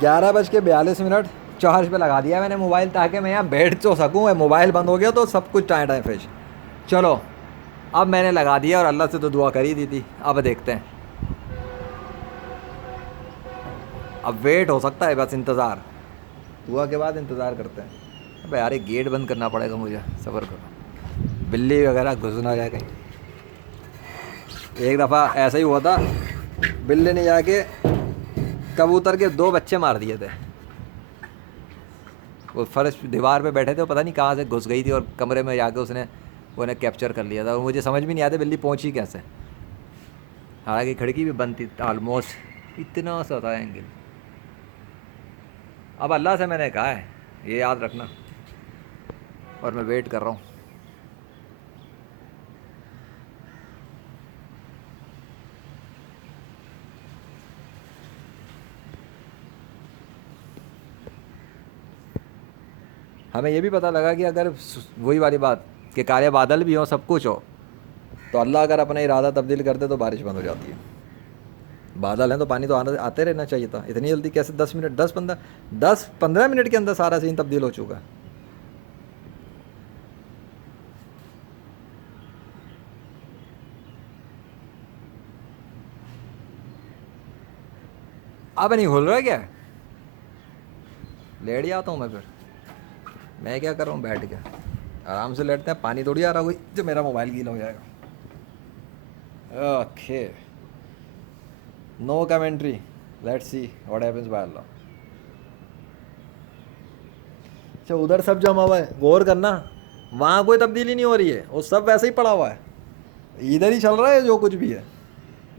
11:42 charge पे लगा दिया मैंने मोबाइल, ताकि मैं यहाँ बैठ तो सकूँ। मोबाइल बंद हो गया तो सब कुछ टाइम टाइम फिश। चलो, अब मैंने लगा दिया और अल्लाह से तो दुआ कर ही दी थी। अब देखते हैं, अब वेट हो सकता है, बस इंतज़ार, दुआ के बाद इंतज़ार करते हैं। अबे यार, एक गेट बंद करना पड़ेगा मुझे, सफ़र करो, बिल्ली वगैरह घुस ना जाए कहीं। एक दफ़ा ऐसा ही हुआ था, बिल्ली ने जाके कबूतर के 2 बच्चे मार दिए थे। वो फर्श दीवार पे बैठे थे, वो पता नहीं कहाँ से घुस गई थी और कमरे में जाके उसने वो ने कैप्चर कर लिया था। और मुझे समझ भी नहीं आया था बिल्ली पहुंची कैसे, हालांकि खिड़की भी बंद थी ऑलमोस्ट। इतना सा था एंगल। अब अल्लाह से मैंने कहा है, ये याद रखना, और मैं वेट कर रहा हूँ। हमें ये भी पता लगा कि अगर वही वाली बात कि काले बादल भी हो, सब कुछ हो, तो अल्लाह अगर अपना इरादा तब्दील कर दे तो बारिश बंद हो जाती है। बादल हैं तो पानी तो आना आते रहना चाहिए था। इतनी जल्दी कैसे? 10 मिनट, 10-15 मिनट के अंदर सारा सीन तब्दील हो चुका है। अब नहीं खुल रहा है क्या? लेट जाता हूँ मैं फिर। मैं क्या कर रहा हूँ बैठ के, आराम से लेटते हैं। पानी थोड़ी आ रहा कोई जो मेरा मोबाइल गीला हो जाएगा। Okay, no commentary, let's see what happens by अल्लाह। अच्छा, उधर सब जमा हुआ है, गौर करना, वहाँ कोई तब्दीली नहीं हो रही है, वो सब वैसे ही पड़ा हुआ है। इधर ही चल रहा है जो कुछ भी है,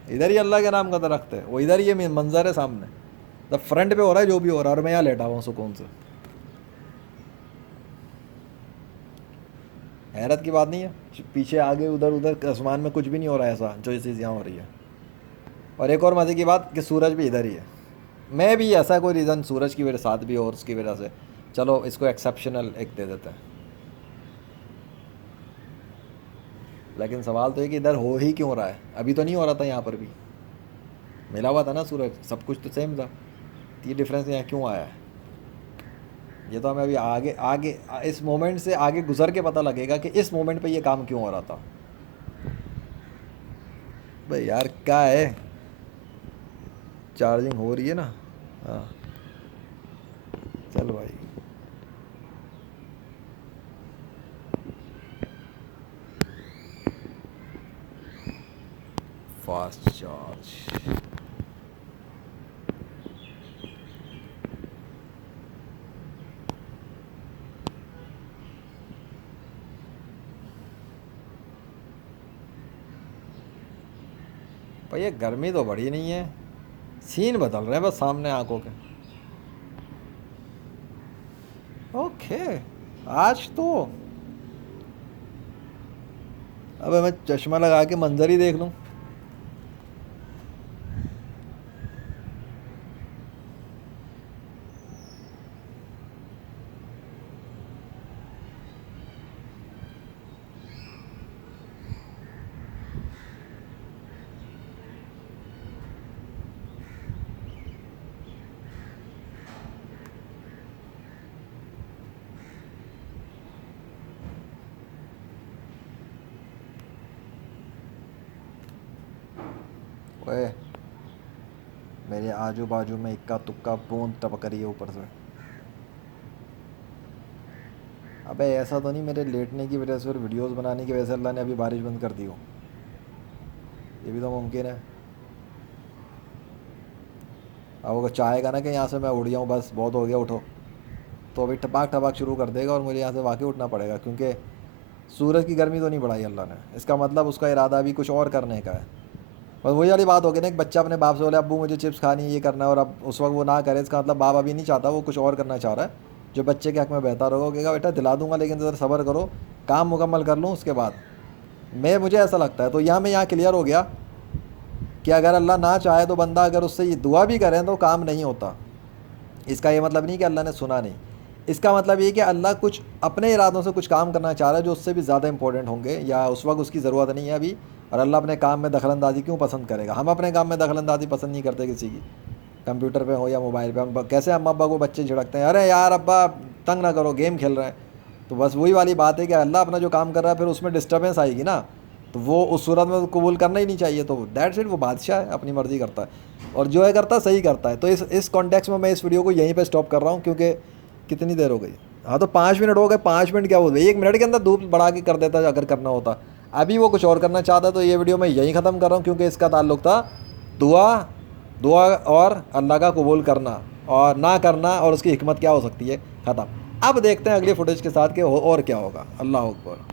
इधर ही अल्लाह के नाम का दरख्त है, वो इधर ही ये मंजर है सामने, द फ्रंट पे हो रहा है जो भी हो रहा है, और मैं यहाँ लेटा हुआ हूँ सुकून से। हैरत की बात नहीं है? पीछे आगे उधर उधर आसमान में कुछ भी नहीं हो रहा है ऐसा जो ये चीज़ यहाँ हो रही है। और एक और मज़े की बात कि सूरज भी इधर ही है। मैं भी ऐसा कोई रीज़न सूरज की वजह साथ भी हो और उसकी वजह से, चलो इसको एक्सेप्शनल एक दे देते हैं। लेकिन सवाल तो है कि इधर हो ही क्यों रहा है? अभी तो नहीं हो रहा था यहाँ पर भी, मिला हुआ था ना सूरज, सब कुछ तो सेम था। ये डिफरेंस यहाँ क्यों आया है? ये तो हमें अभी आगे आगे इस मोमेंट से आगे गुजर के पता लगेगा कि इस मोमेंट पे ये काम क्यों हो रहा था। भाई यार क्या है, चार्जिंग हो रही है ना? हाँ, चल भाई। Fast charge. भाई ये गर्मी तो बढ़ी नहीं है, सीन बदल रहे हैं बस सामने आंखों के। ओके, आज तो अब मैं चश्मा लगा के मंजर ही देख लूँ। ओए, मेरे आजू बाजू में इक्का तुक्का बूंद टपक रही है ऊपर से। अबे ऐसा तो नहीं मेरे लेटने की वजह से और वीडियोस बनाने की वजह से अल्लाह ने अभी बारिश बंद कर दी हो? ये भी तो मुमकिन है। अब वो चाहेगा ना कि यहाँ से मैं उड़ जाऊँ, बस बहुत हो गया उठो, तो अभी टपाक टपाक शुरू कर देगा और मुझे यहाँ से वाकई उठना पड़ेगा, क्योंकि सूरज की गर्मी तो नहीं बढ़ाई अल्लाह ने। इसका मतलब उसका इरादा अभी कुछ और करने का है। बस वही वाली बात होगी ना, एक बच्चा अपने बाप से बोले अब्बू मुझे चिप्स खानी है, ये करना है, और अब उस वक्त वो ना करे, इसका मतलब बाप अभी नहीं चाहता, वो कुछ और करना चाह रहा है जो बच्चे के हक में बेहतर होगा। वो कहेगा बेटा दिला दूंगा, लेकिन ज़रा सब्र करो, काम मुकम्मल कर लूँ उसके बाद। मुझे ऐसा लगता है। तो यहाँ क्लियर हो गया कि अगर अल्लाह ना चाहे तो बंदा अगर उससे ये दुआ भी करें तो काम नहीं होता। इसका ये मतलब नहीं कि अल्लाह ने सुना नहीं, इसका मतलब ये कि अल्लाह कुछ अपने इरादों से कुछ काम करना चाह रहा है जो उससे भी ज़्यादा इंपॉर्टेंट होंगे, या उस वक्त उसकी ज़रूरत नहीं है अभी। और अल्लाह अपने काम में दखल अंदाज़ी क्यों पसंद करेगा? हम अपने काम में दखल अंदाज़ी पसंद नहीं करते किसी की। कंप्यूटर पे हो या मोबाइल पे। हम कैसे अम्मा अब्बा को बच्चे झिड़कते हैं, अरे यार अब्बा तंग ना करो, गेम खेल रहे हैं। तो बस वही वाली बात है कि अल्लाह अपना जो काम कर रहा है फिर उसमें डिस्टर्बेंस आएगी ना, तो वो उस सूरत में कबूल करना ही नहीं चाहिए। तो दैट्स इट, वो बादशाह है, अपनी मर्ज़ी करता है और जो है करता है सही करता है। तो इस कॉन्टेक्स्ट में मैं इस वीडियो को यहीं पे स्टॉप कर रहा हूँ, क्योंकि कितनी देर हो गई। हाँ तो 5 मिनट हो गए, 5 मिनट क्या बोल रहे, 1 मिनट के अंदर धूप बढ़ा के कर देता अगर करना होता। अभी वो कुछ और करना चाहता, तो ये वीडियो मैं यहीं ख़त्म कर रहा हूँ, क्योंकि इसका ताल्लुक था दुआ, दुआ और अल्लाह का कबूल करना और ना करना और उसकी हिकमत क्या हो सकती है, ख़त्म। अब देखते हैं अगली फुटेज के साथ कि और क्या होगा। अल्लाह अकबर।